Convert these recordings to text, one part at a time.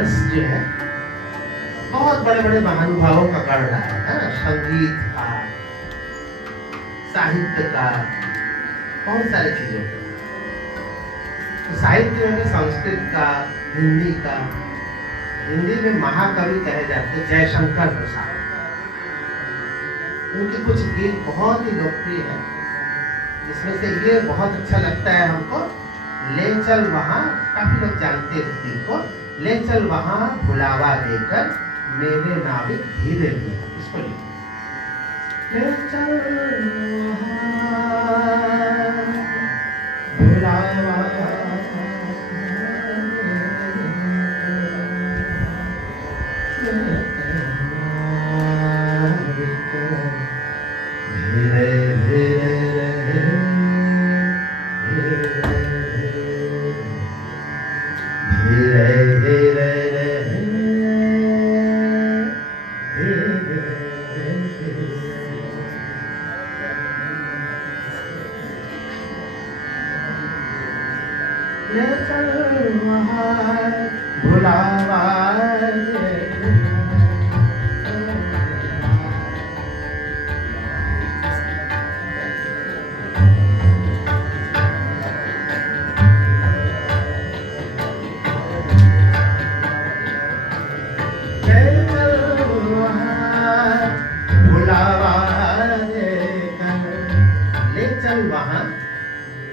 बनारस जो है बहुत बड़े बड़े महानुभावों का गढ़ रहा है ना, संगीत का, साहित्य का, बहुत सारी चीजों का। तो साहित्य में संस्कृत का, हिंदी का, हिंदी में महाकवि कहे जाते जयशंकर प्रसाद। उनके कुछ गीत बहुत ही लोकप्रिय हैं, जिसमें से ये बहुत अच्छा लगता है हमको, ले चल वहां। काफी लोग जानते हैं इस गीत को। ले चल वहां बुलावा देकर मेरे नाविक धीरे धीरे। इसको ले चल वहां बुलावा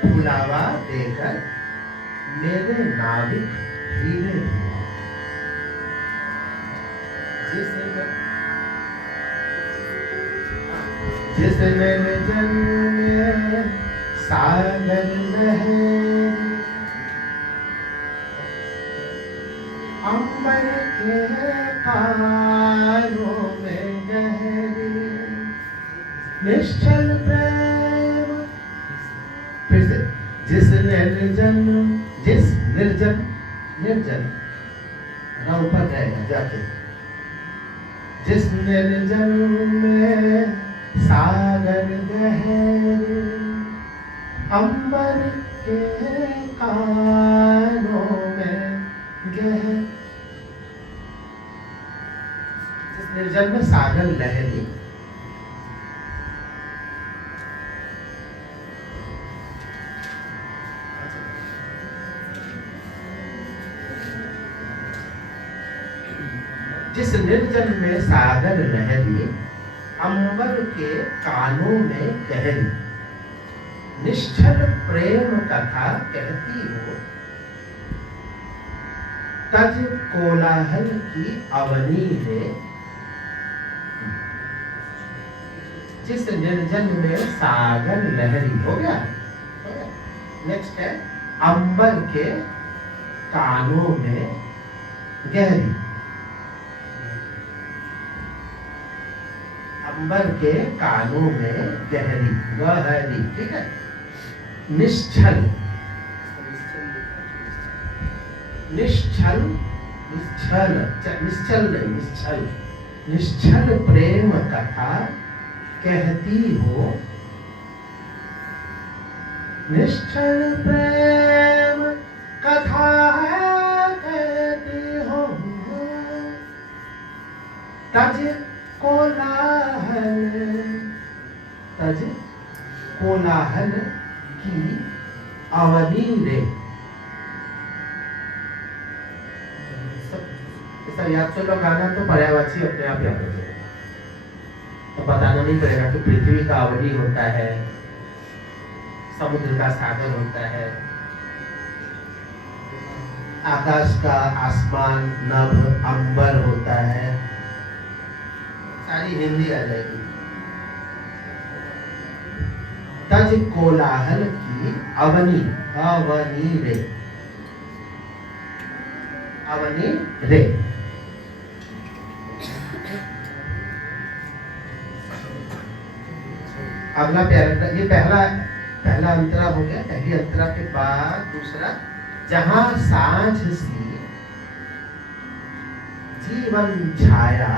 बुलावा देकर मेरे नाविक धीरे धीरे। जिस निर्जन में सागर लहरी, अंबर के कानों में गहरी, निश्चल प्रेम। फिर से, जिस निर्जन, जिस निर्जन, निर्जन ना ऊपर जाएगा जाके, जिस निर्जन में सागर गहरे, अंबर के कानों में गहरे। जिस निर्जन में सागर लहरी, जिस निर्जन में सागर लहरी, अंबर के कानों में गहरी, निश्चल प्रेम कथा कहती हो, तज कोलाहल की अवनी रे। जिस निर्जन में सागर लहरी, हो गया। नेक्स्ट है अंबर के कानों में गहरी, अंबर के कानों में गहरी, गहरी, ठीक है। निश्चल, निश्चल, निश्चल, निश्चल नहीं, निश्चल, निश्चल प्रेम कथा कहती हो, निश्चल प्रेम कथा कहती हो, तज कोलाहल, तज कोलाहल की अवनी रे। सब याद चलो गाना तो पर्यायवाची अपने आप याद हो जाएगा, तो बताना नहीं पड़ेगा कि पृथ्वी का अवनी होता है, समुद्र का सागर होता है, आकाश का आसमान नभ अंबर होता है, सारी हिंदी आ जाएगी। तज कोलाहल की अवनी, अवनी रे, अवनी रे। अगला पैराग्राफ, ये पहला अंतरा हो गया। पहली अंतरा के बाद दूसरा, जहां सांझ सी जीवन छाया,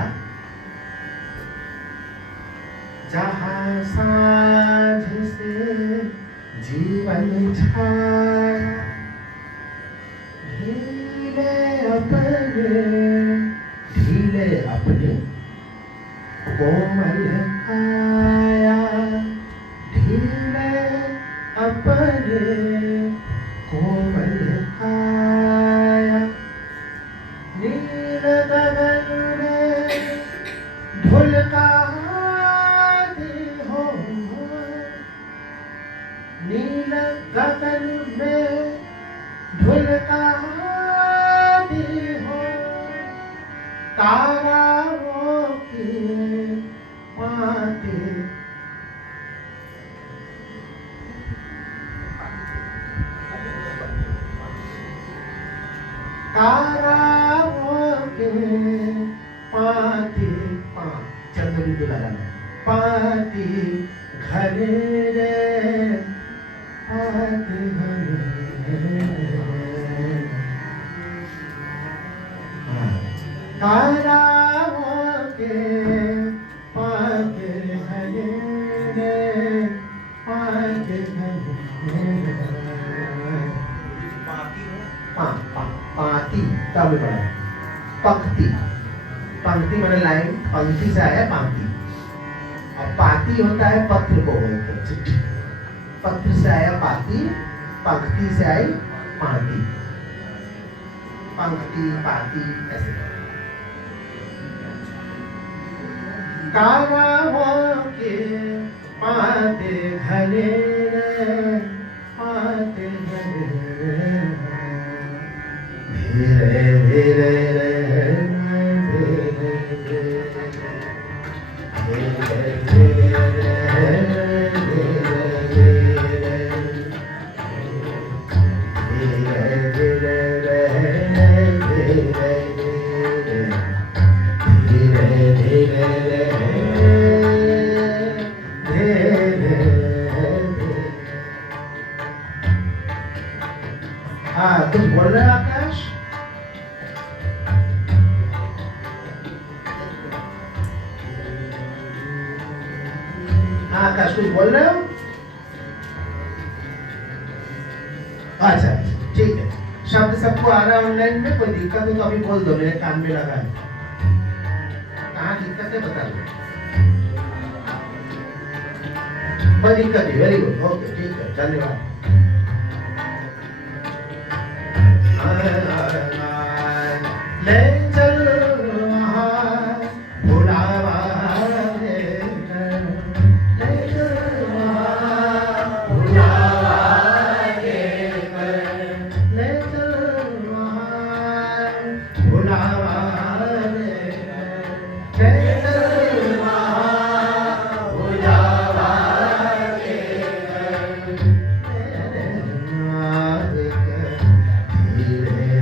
जहां सांझ से जीवन छाया, ढीले अपने ढीले अपने कोमल काया, ढीले अपने कोमल काया, नील गगन में ढुलका दे हो, नील गगन में ढुलका दे हो, ताराओं के पाते ताराओं के पाते चंद्र बिंदु लगाना, पाती घरे रे पाती घरे ताराओं के पाते घरे रे पाते घरे पाती क्या भी पढ़ा पंक्ति, पंक्ति मैंने लाइन, पंक्ति से आया पंक्ति, और पाती होता है पत्र को बोलते हैं, चिट्ठी, पत्र से आया पाती, पंक्ति से आई पाती, पंक्ति पाती ऐसे। ताराओं के पाते घरे रे पाते घरे, धीरे धीरे हाँ तुम बोल रहे हो आकाश? हाँ आकाश कुछ बोल रहे हो? अच्छा ठीक है, शब्द सबको आ रहा है ऑनलाइन में, कोई दिक्कत हो तो अभी बोल दो, मेरे कान में लगा है। कहाँ दिक्कत है बता दो, कोई दिक्कत नहीं, वेरी गुड, ओके ठीक है, धन्यवाद। ले चल वहाँ बुलावा देकर, ले चल वहाँ बुलावा देकर, ले चल वहाँ बुलावा देकर, ले चल वहाँ बुलावा देकर, धीरे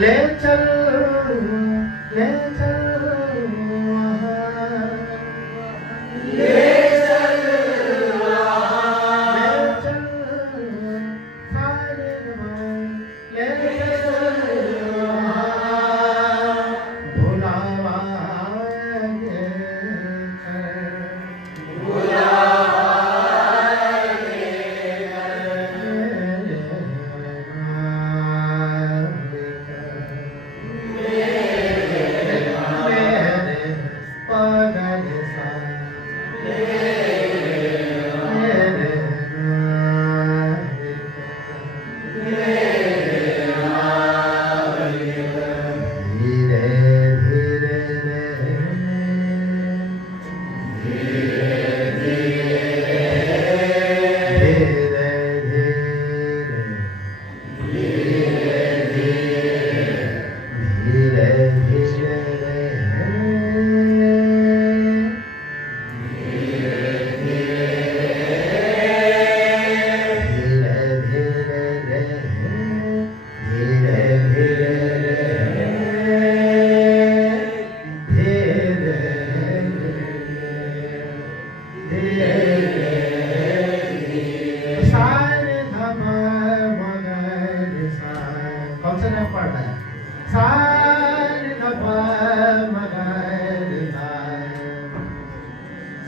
ले चल ले चल वहाँ, ले चल वहाँ, ले चल सारे वहाँ, ले चल वहाँ, भुलावा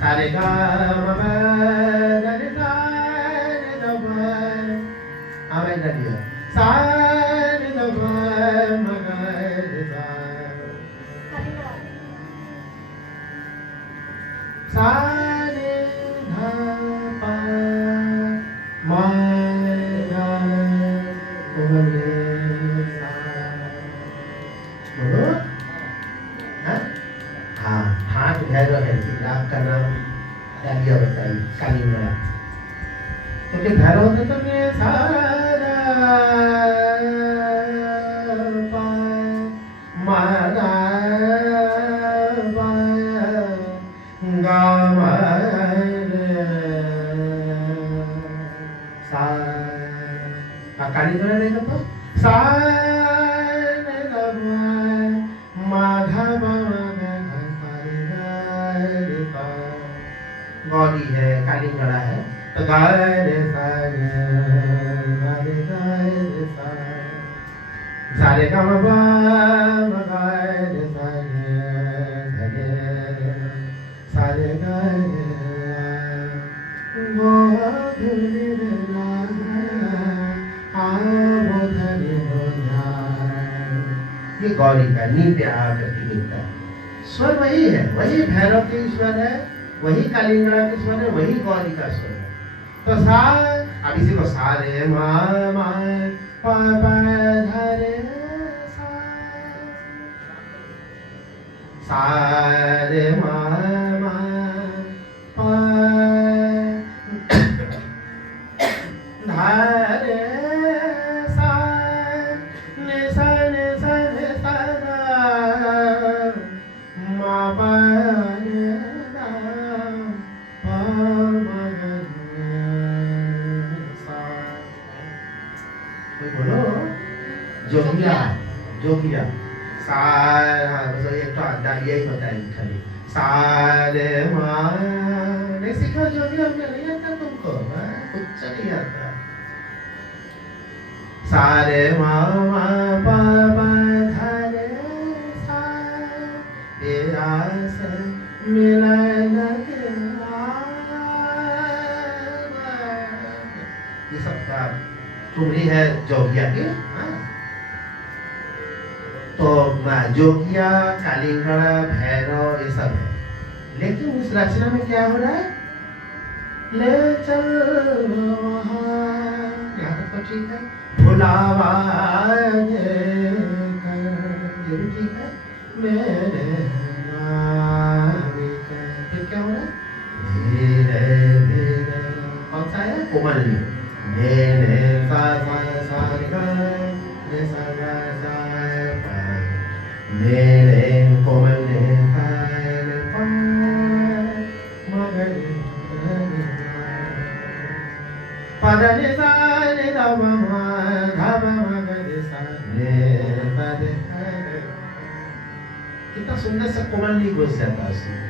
सारे गा मा पा धा नि धा नि धा पा आवाज ना दिया सा नि धा पा मा गा रे सा सा नि धा पा मा गा रे सा बोलो हाँ हाथ भैरव है आपका नाम डालिया बताइए कालीमड़ा क्योंकि भैरव होते तो मैं सारा मारा कालीमड़ा रहेगा तो सा गौरी है कालीमड़ा है तो गा रे सा रे सा सारे गा मा पा मा गा रे सा रे सारे गा रे वो धुनी रे ला आ वो धनी हो जा। ये गौरी का नीत्य आकृति मिलता है। स्वर वही है, वही भैरव के स्वर है, वही कालीमड़ा के स्वर है, वही गौरी का स्वर है। तो सा अब इसी को सा रे मा मा पा पा धा रे सा रे मा मा पा धा रे सा ने सा ने सा ने सा मा पा जोगिया जोगिया सा बस एक तो डालिया ही होता है खाली सा रे मा नहीं सीखा जोगिया में नहीं आता तुमको कुछ नहीं आता सा रे मा मा पा पा धा रे सा तेरा से मिलन के ये सब ठुमरी है जोगिया की। तो जोगिया, कालीगढ़, भैरव ये सब है। लेकिन इस रचना में क्या हो रहा है? ले चल वहाँ, यहाँ तक तो ठीक है। भुलावा ये भी ठीक है। मेरे फिर क्या हो रहा है? धीरे धीरे, कौन सा है? कोमलनी। धीरे सा सा सा गा, रे सा गा सा पा, मेरे कोमल ने सा रे पा, मगर पद नि सा नि दा मा मा धा मा मगर सा ने सा रे। कितना सुंदर सा कोमलनी घुस जाता है उसमें।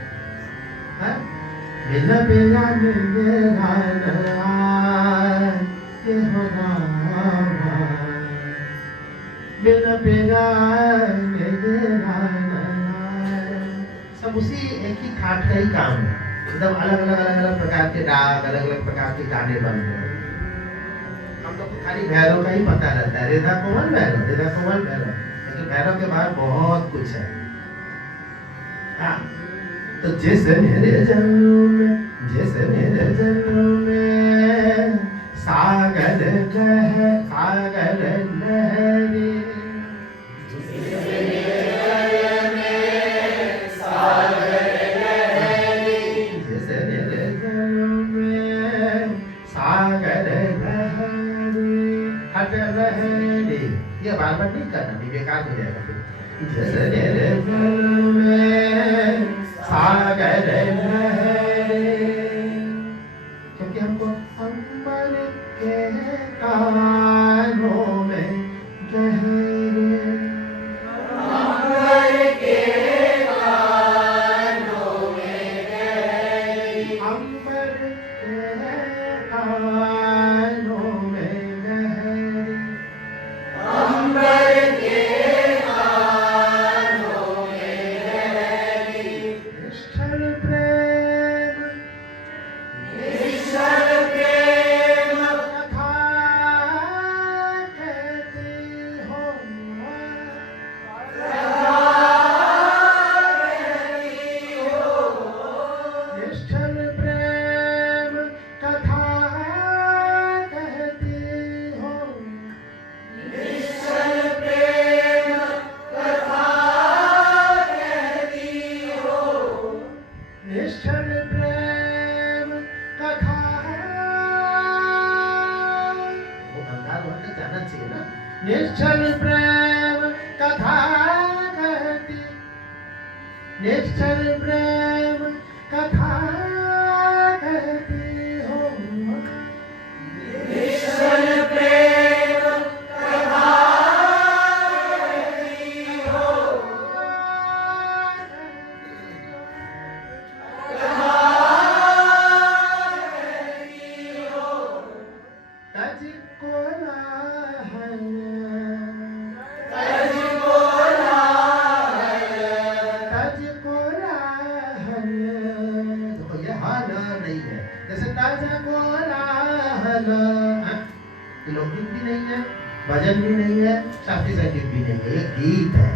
बिना बिना मिले गाना ये हो रामा, बिना बिना मिले गाना, सब उसी एक ही ठाट का ही काम है। एकदम अलग अलग अलग अलग प्रकार के राग, अलग अलग प्रकार के गाने बन रहे हैं। हम लोग को खाली भैरव का ही पता रहता है, रेधा कोमल भैरव, रेधा कोमल भैरव, लेकिन भैरव के बाहर बहुत कुछ है। हाँ, तो जैसे मेरे जन्म में, जैसे मेरे जन्म में सागर लहरी, सागर लहरी, जैसे मेरे जन्म में सागर लहरी, जैसे मेरे जन्म में सागर लहरी, हट लहरी। ये बार बार नहीं करना, नहीं बेकार हो जाएगा फिर। जैसे मेरे जन्म में सागर लहरी, क्योंकि हमको अंबर के कानों में गहरे, अंबर के कानों में गहरे, अंबर के कानों में गहरे, अंबर के निश्चल प्रेम कथा कहती, निश्चल प्रेम कथा कहती हो, निश्चल प्रेम कथा कहती हो, कथा कहती हो, तज को लौकिक भी नहीं है, भजन भी नहीं है, शास्त्रीय संगीत भी नहीं है, ये गीत है।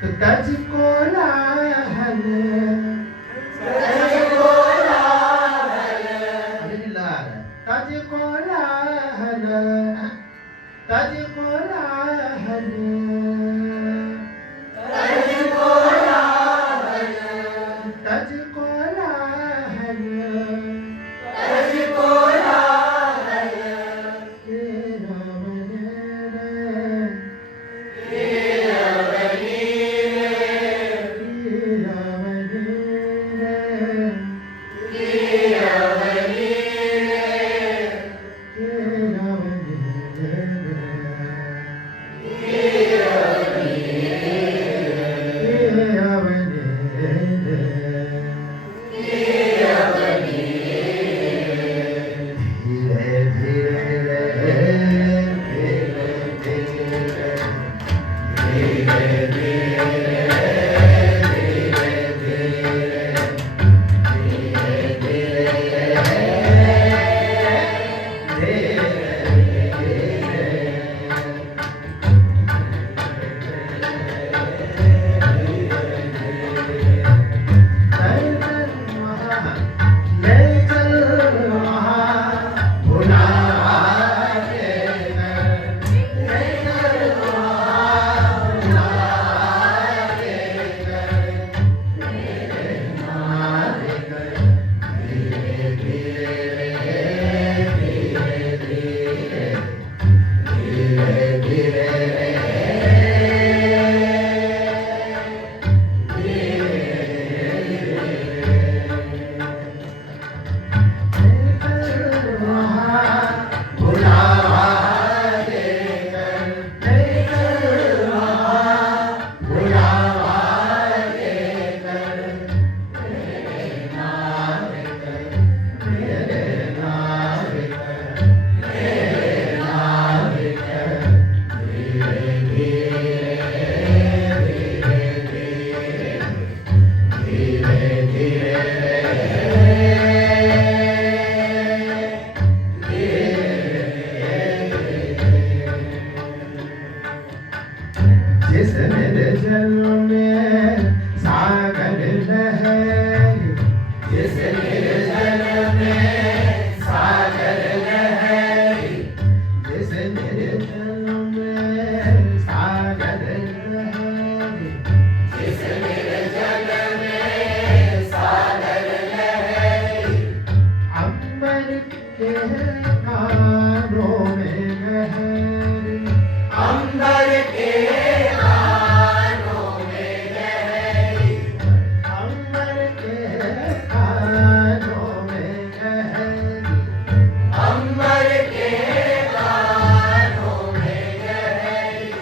तो तज कोलाहल, तज कोलाहल, अभी भी लगा रहा है, तज कोलाहल, तज कोलाहल, तज कोलाहल, तज कोलाहल, तज कोलाहल, कानों में गहरी, अंबर के कानों में गहरी, अंबर के कानों में गहरी, अंबर के कानों में गहरी,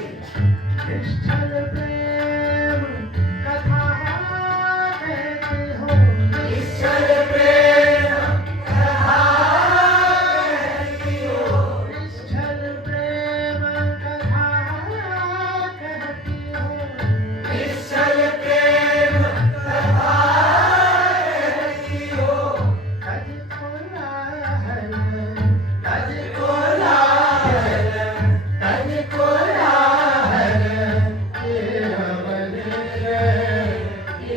निश्चल प्रेम कथा कहती हो, निश्चल प्रेम कथा कहती हो, निश्चल प्रेम कथा कहती हो, निश्चल प्रेम कथा कहती हो, तज कोलाहल, तज कोलाहल, तज कोलाहल, केवल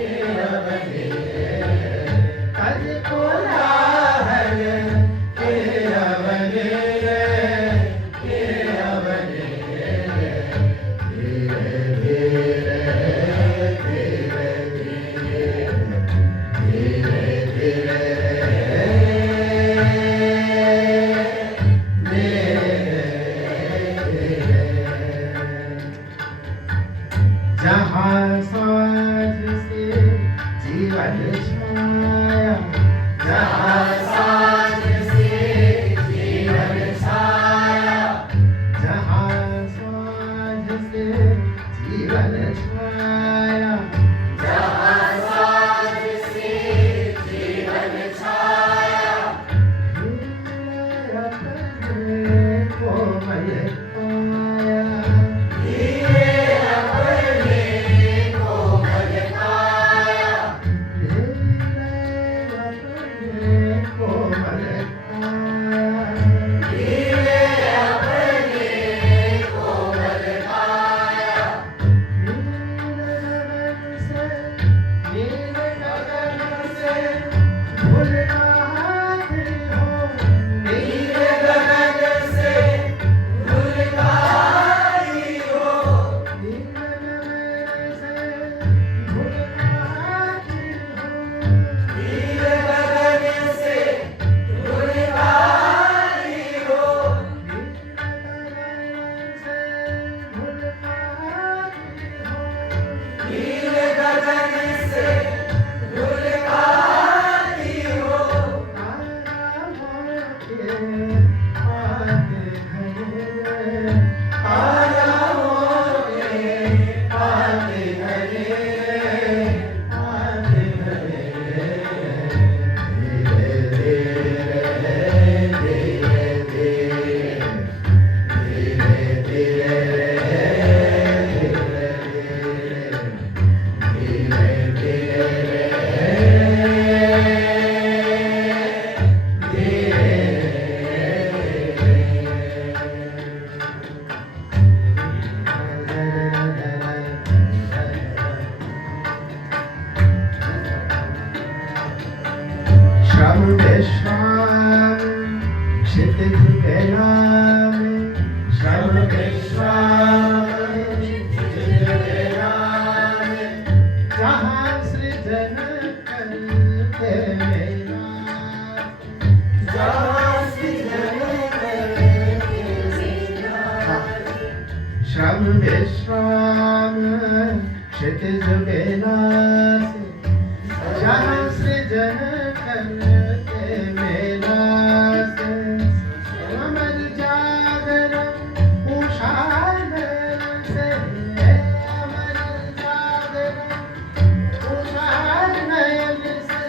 केवल तज कोलाहल, केवल केवल जहाँ साँझ से जीवन छाया, जहाँ साँझ से जीवन छाया, जहाँ साँझ से जीवन छाया, जहाँ साँझ से जीवन छाया, अपने कोमल काया, धीरे अपने कोमल काया, अपने कोमल काया, धीरे अपने कोमल काया, नील गगन से भूल आते हो, नील गगन से धूल आई हो, नील गगन से भूल आते हो, नील गगन से धूल आई हो, नील गगन से धूल आई हो, ताराओं के आते घरे, आते श्रम विश्राम क्षितिज बेला में, श्रम विश्राम क्षितिज बेला में, जहाँ सृजन करते मेला, जहाँ सृजन करते मेला, श्रम विश्राम क्षितिज बेला से, जहाँ सृजन करते मेला से, अमर जागरण उषान से, अमर जागरण उषान से,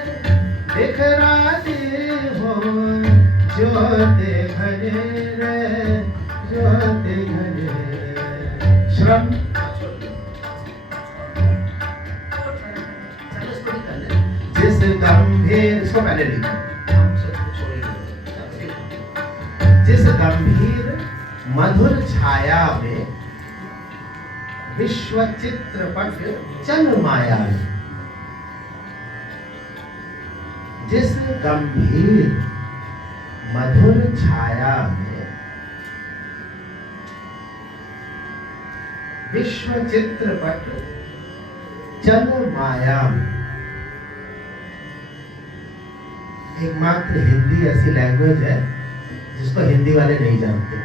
दिखराती हो ज्योति घरे रे, ज्योति घरे श्रम जिस गंभीर, इसको पहले लिखो, जिस गंभीर मधुर छाया में विश्व चित्रपट चल माया में, जिस गंभीर मधुर छाया में विश्व चित्रपट चल माया में, एकमात्र हिंदी ऐसी लैंग्वेज है जिसको हिंदी वाले नहीं जानते।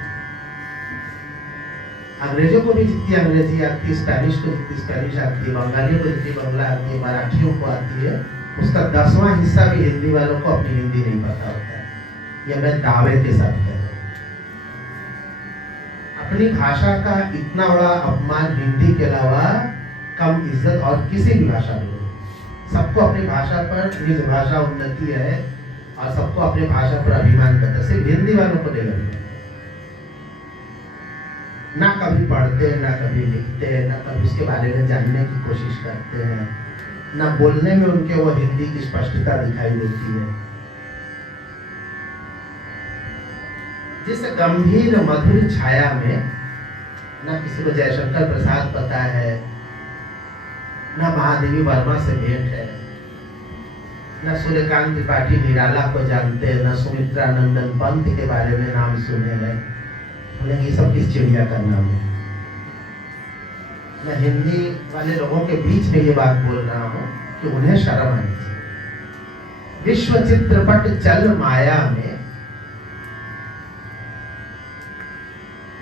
अंग्रेजों को भी जितनी अंग्रेजी आती है, स्पेनिश को जितनी स्पेनिश आती है, बंगालियों को जितनी बंगला आती है, मराठियों को आती है, उसका 10वां हिस्सा भी हिंदी वालों को अपनी हिंदी नहीं पता होता है। यह मैं दावे के साथ कह रहा हूँ। अपनी भाषा का इतना बड़ा अपमान हिंदी के अलावा कम इज्जत और किसी भी भाषा में नहीं। सबको अपनी भाषा पर निज भाषा उन्नति है और सबको अपनी भाषा पर अभिमान करता है, सिर्फ हिंदी वालों को नहीं लगता। ना कभी पढ़ते, ना कभी लिखते, ना कभी उसके बारे में जानने की कोशिश करते हैं, ना बोलने में उनके वो हिंदी की स्पष्टता दिखाई देती है। जिस गंभीर मधुर छाया में ना किसी को जयशंकर प्रसाद पता है, ना महादेवी वर्मा से भेंट है, ना सूर्यकांत त्रिपाठी निराला को जानते हैं, ना सुमित्रा नंदन पंत के बारे में नाम सुने हैं। उन्हें ये सब किस चिड़िया का नाम है। मैं हिंदी वाले लोगों के बीच में ये बात बोल रहा हूँ कि उन्हें शर्म आनी चाहिए। विश्व चित्रपट चल माया में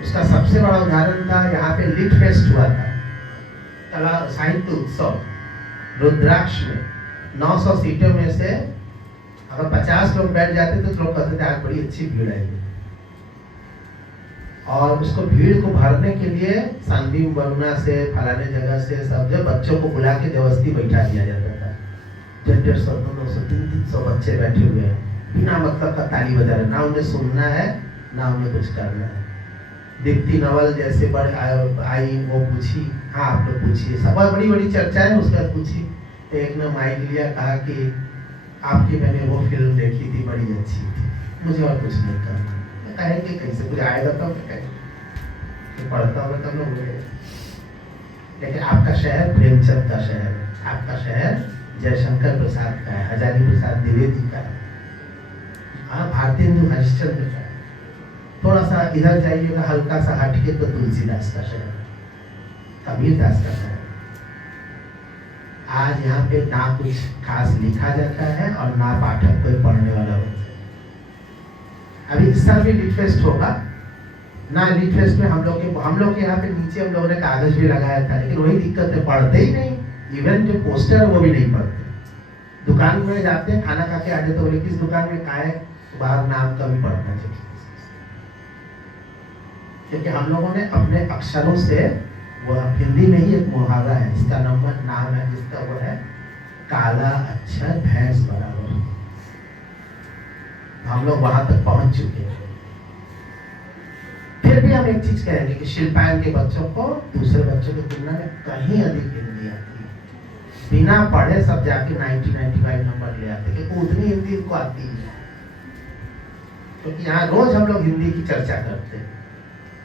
उसका सबसे बड़ा उदाहरण था, यहाँ पे लिट फेस्ट हुआ था, कला साहित्य उत्सव रुद्राक्ष में। 900 सीटों में से अगर 50 लोग बैठ जाते तो लोग कहते थे आज बड़ी अच्छी भीड़ आएगी। और उसको भीड़ को भरने के लिए संदीप वरुणा से, फलाने जगह से, सब जगह बच्चों को बुला के जबरदस्ती बैठा दिया जाता था। 150, 200, 300 बच्चे बैठे हुए हैं, बिना मतलब का ताली बजा रहे, ना उन्हें सुनना है ना उन्हें कुछ करना है। दीप्ति नवल जैसे बड़े आई, वो पूछी, हाँ आप लोग पूछिए, सब बड़ी बड़ी चर्चाएं उसके बाद पूछी। तो एक ने माइक लिया, कहा कि आपकी मैंने वो फिल्म देखी थी, बड़ी अच्छी थी, मुझे और कुछ नहीं करना। कहेंगे कैसे, कुछ आएगा तो कहेंगे, पढ़ता होगा तब लोग बोलेंगे। लेकिन आपका शहर प्रेमचंद का शहर है, आपका शहर जयशंकर प्रसाद का है, हजारी प्रसाद द्विवेदी का है, भारतीय हिंदू हरिश्चंद्र का है। थोड़ा सा इधर जाइएगा, हल्का सा हटके तो तुलसीदास का शहर, कबीर दास का शहर। आज यहाँ पे ना कुछ खास लिखा जाता है और ना पाठक कोई पढ़ने वाला होता है। अभी इस साल भी लिट फेस्ट होगा ना। लिट फेस्ट में हम लोग के यहाँ पे नीचे हम लोगों ने कागज भी लगाया था, लेकिन वही दिक्कत है, पढ़ते ही नहीं। इवन जो पोस्टर है वो भी नहीं पढ़ते। दुकान में जाते हैं, खाना खा के आ जाते, तो बोले किस दुकान में खाए, तो बाहर नाम का भी पढ़ना चाहिए। क्योंकि हम लोगों ने अपने अक्षरों से, वो हिंदी में ही एक मुहावरा है, इसका नाम है जिसका, वो है काला अक्षर भैंस बराबर। हम लोग वहां तक पहुंच चुके हैं। फिर भी हम एक चीज कहेंगे कि शिल्पायन के बच्चों को दूसरे बच्चों की तुलना में कहीं अधिक हिंदी आती है। बिना पढ़े सब जाके 90-95 नंबर ले आते, क्योंकि उतनी हिंदी इनको आती है। क्योंकि यहाँ रोज हम लोग हिंदी की चर्चा करते हैं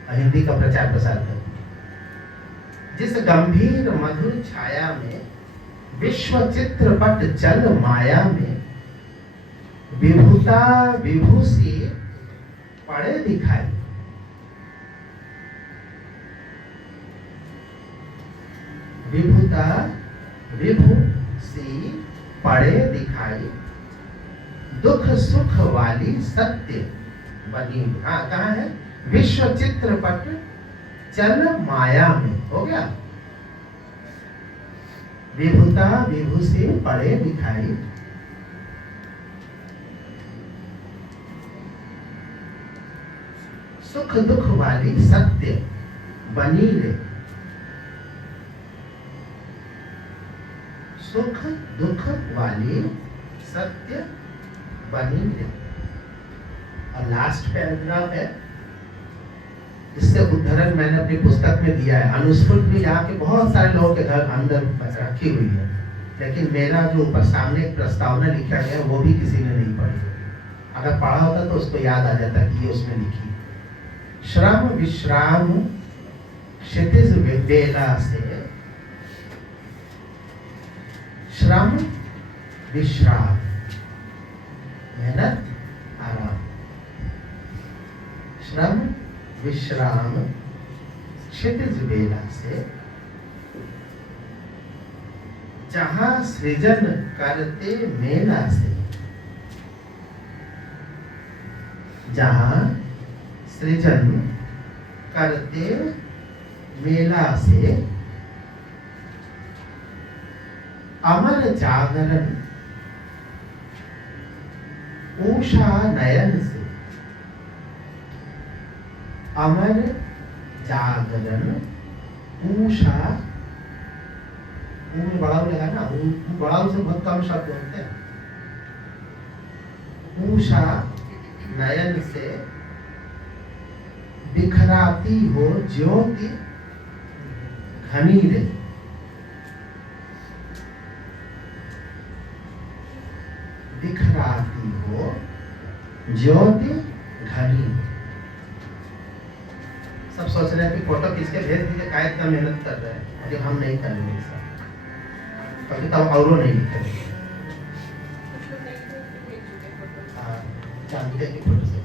और हिंदी का प्रचार प्रसार करते हैं। जिस गंभीर मधुर छाया में विश्व चित्रपट चल माया में विभुता विभूषी पड़े दिखाई। विभुता विभूषी पड़े दिखाई, दुख सुख वाली सत्य बनी। हाँ, कहाँ है? विश्व चित्रपट चल माया में। हो गया। विभुता विभूषी पड़े दिखाई, सुख दुख वाली सत्य बनी रे। सुख दुख वाली सत्य बनी रे। और लास्ट पैराग्राफ है, इससे उद्धरण मैंने अपनी पुस्तक में दिया है। अनुस्फुट भी यहाँ के बहुत सारे लोगों के घर अंदर रखी हुई है, लेकिन मेरा जो ऊपर सामने एक प्रस्तावना लिखा गया है वो भी किसी ने नहीं पढ़ी। अगर पढ़ा होता तो उसको याद आ जाता कि ये उसमें लिखी। श्रम विश्राम क्षितिज बेला से, श्रम विश्राम मेहनत आराम, श्रम विश्राम क्षितिज बेला से, जहां सृजन करते मेला से, जहां सृजन करते मेला से, अमर जागरण उषा नयन से, अमर जागरण उषा, में बड़ा लगा ना, बड़ा से बहुत कम शब्द होते हैं। उषा नयन से बिखराती हो ज्योति घनी रे, बिखराती हो ज्योति घनी। सब सोच रहे हैं कि फोटो खींच के भेज दीजिए, काय इतना मेहनत कर रहे हैं, अरे हम नहीं करेंगे सर, कभी तो और नहीं लिखेंगे। जानते हैं कि फोटो से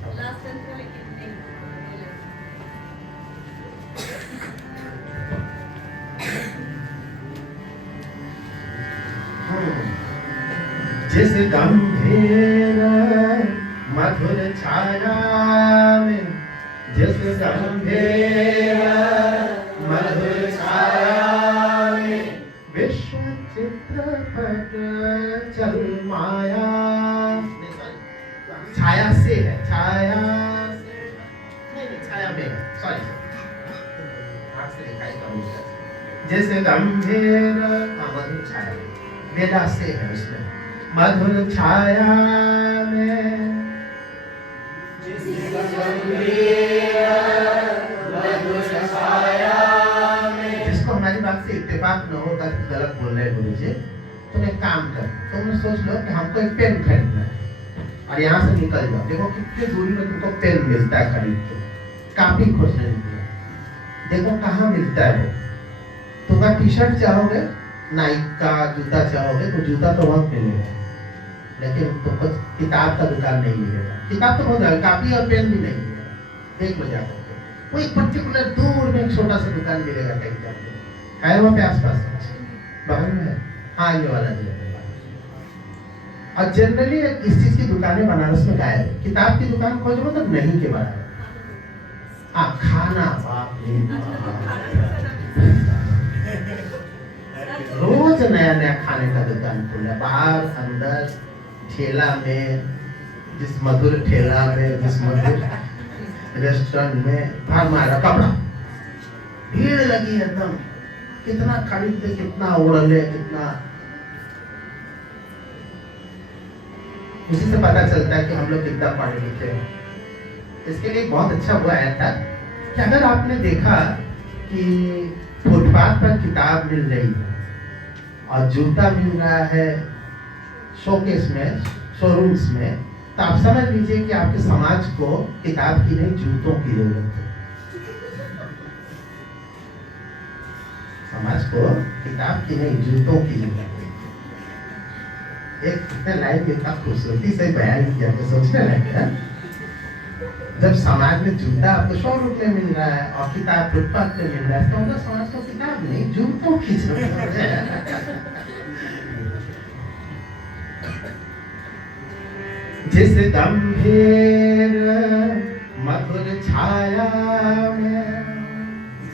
जिस गंभीर मधुर छाया में, जिस गंभीर मधुर छाया में, विश्व चित्रपट चल माया। छाया से है, छाया से नहीं, छाया में है, सॉरी हाथ से लिखा है करूँगा। जिस गंभीर मधुर छाया, वेदा से है उसमें, मधुर छाया में, जिसको हमारी बात से इत्तेफाक न हो, गलत बोल रहे गुरु जी, तुम एक काम कर, तुम सोच लो कि हमको एक पेन खरीदना है और यहाँ से निकल जाओ, देखो कितनी दूरी में तुमको पेन मिलता है खरीद के, काफी खुश नहीं दिया, देखो कहाँ मिलता है वो। तुम्हारा टी शर्ट चाहोगे, नाइक का जूता चाहोगे तो जूता तो वहाँ मिलेगा, लेकिन तुमको किताब का दुकान नहीं मिलेगा। किताब तो बहुत है, कापी और पेन भी नहीं मिलेगा, देख लो जाकर के। वो एक पर्टिकुलर दूर में एक छोटा सा दुकान मिलेगा कहीं जाके, है वहाँ पे आसपास बगल में है, हाँ ये वाला भी है। और जनरली इस चीज की दुकानें बनारस में गायब है, किताब की दुकान खोजो मतलब नहीं के बराबर। हाँ खाना, बाप रे रोज नया नया खाने का दुकान खुला, बाहर अंदर ठेला में, जिस मधुर ठेला में, जिस मधुर रेस्टोरेंट में भर मारा कपड़ा, भीड़ लगी एकदम, कितना खरीदते, कितना उड़ले, कितना। इसी से पता चलता है कि हम लोग कितना पढ़े लिखे हैं। इसके लिए बहुत अच्छा वो आया था कि अगर आपने देखा कि फुटपाथ पर किताब मिल रही है और जूता मिल रहा है शोकेस में, शोरूम्स में, तो आप समझ लीजिए कि आपके समाज को किताब की नहीं जूतों की जरूरत है। समाज को किताब की नहीं जूतों की जरूरत है। एक लाइन इतना खूबसूरती से बयान किया तो सोचने लगे, जब समाज में जूता आपको 100 रुपये मिल रहा है और किताब फुटपाथ पे मिल रहा है, तो उनका समाज को किताब नहीं जूतों की जरूरत है। जिस गंभीर मधुर छाया में,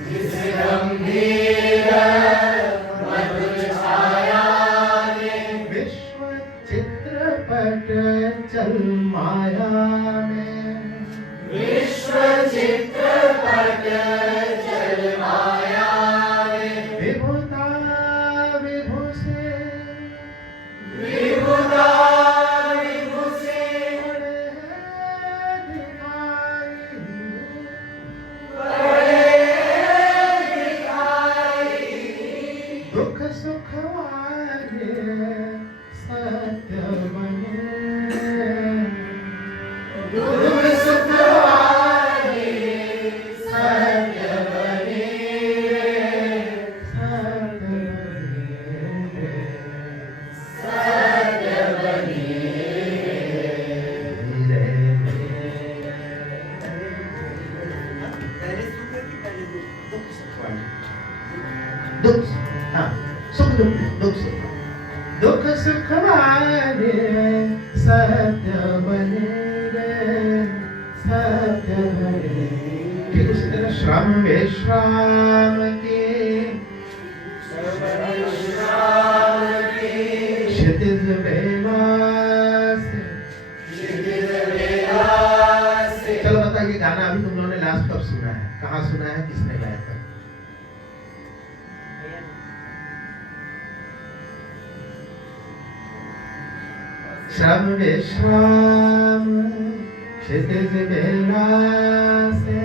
जिस गंभीर मधुर छाया में, विश्व चित्रपट चल माया में, विश्व चित्रपट चल माया में, विभुता विभु से, विभुता दुख सुख वाले सत्य बने, दुख सुख वाले सत्य बने, सत्य बने। दुख, हाँ सुख दुख, दुख सुख, दुख सुख वाले सत्य बने रे, सत्य बने। श्रम विश्राम के क्षितिज बेला से। चलो बताइए गाना अभी तुम लोगों ने लास्ट कब सुना है, कहाँ सुना है, किसने गाया था? श्रम विश्राम क्षितिज बेला से।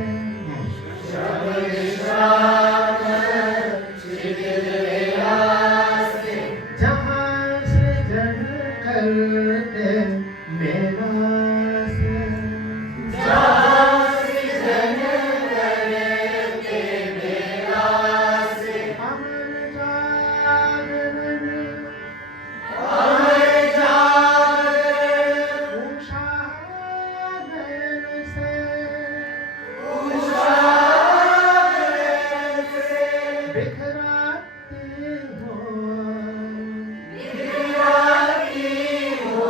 जहाँ सृजन करते मेरा से। अमर जागरण उषा नयन से। बिखराती हो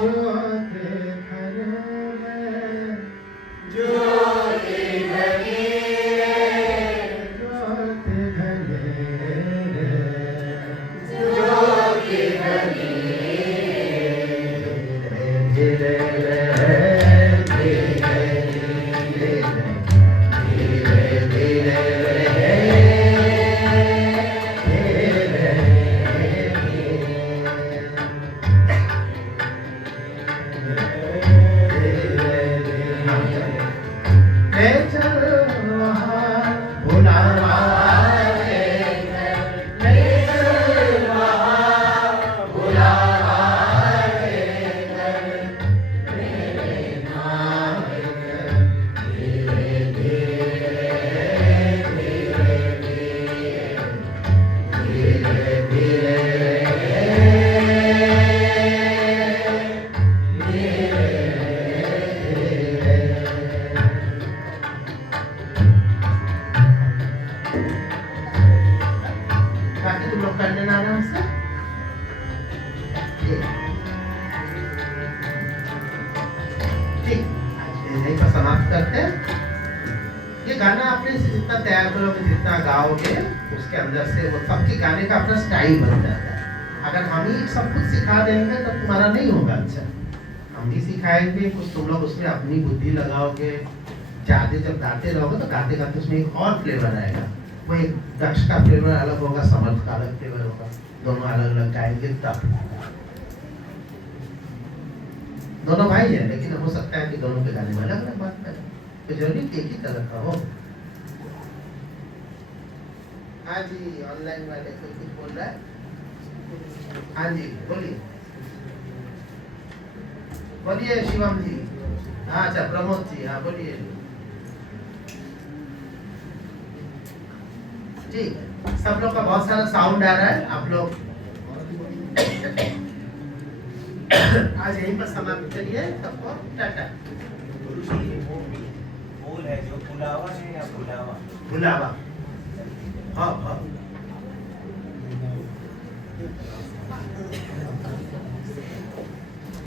ज्योत घर में। ज्योत धीरे बाकी तुम लोग कर लेना आराम से। ठीक, आज यहीं पर समाप्त करते हैं। ये गाना आपने जितना तैयार करोगे, जितना गाओगे, उसके अंदर से वो सबके गाने का अपना स्टाइल बन जाता है। अगर हम ही सब कुछ सिखा देंगे तो तुम्हारा नहीं होगा अच्छा। हम ही सिखाएंगे कुछ, तुम लोग उसमें अपनी बुद्धि लगाओगे। ज्यादा जब गाते रहोगे तो गाते गाते उसमें एक और फ्लेवर आएगा। वो एक दक्ष का फ्लेवर अलग होगा, समर्थ का अलग फ्लेवर होगा, दोनों अलग अलग गाएंगे तब। दोनों भाई है, लेकिन हो सकता है कि दोनों के गाने में अलग अलग बात करें, तो जरूरी एक ही तरह का हो। हाँ जी, ऑनलाइन वाले कोई कुछ बोल रहा है? हाँ जी बोलिए, बोलिए शिवम जी। हाँ अच्छा, प्रमोद जी, हाँ बोलिए जी। सब लोग का बहुत सारा साउंड आ रहा है, आप लोग आज यहीं पर समाप्त करिए। सबको टाटा। फूल है जो बुलावा है या बुलावा? बुलावा। हाँ हाँ।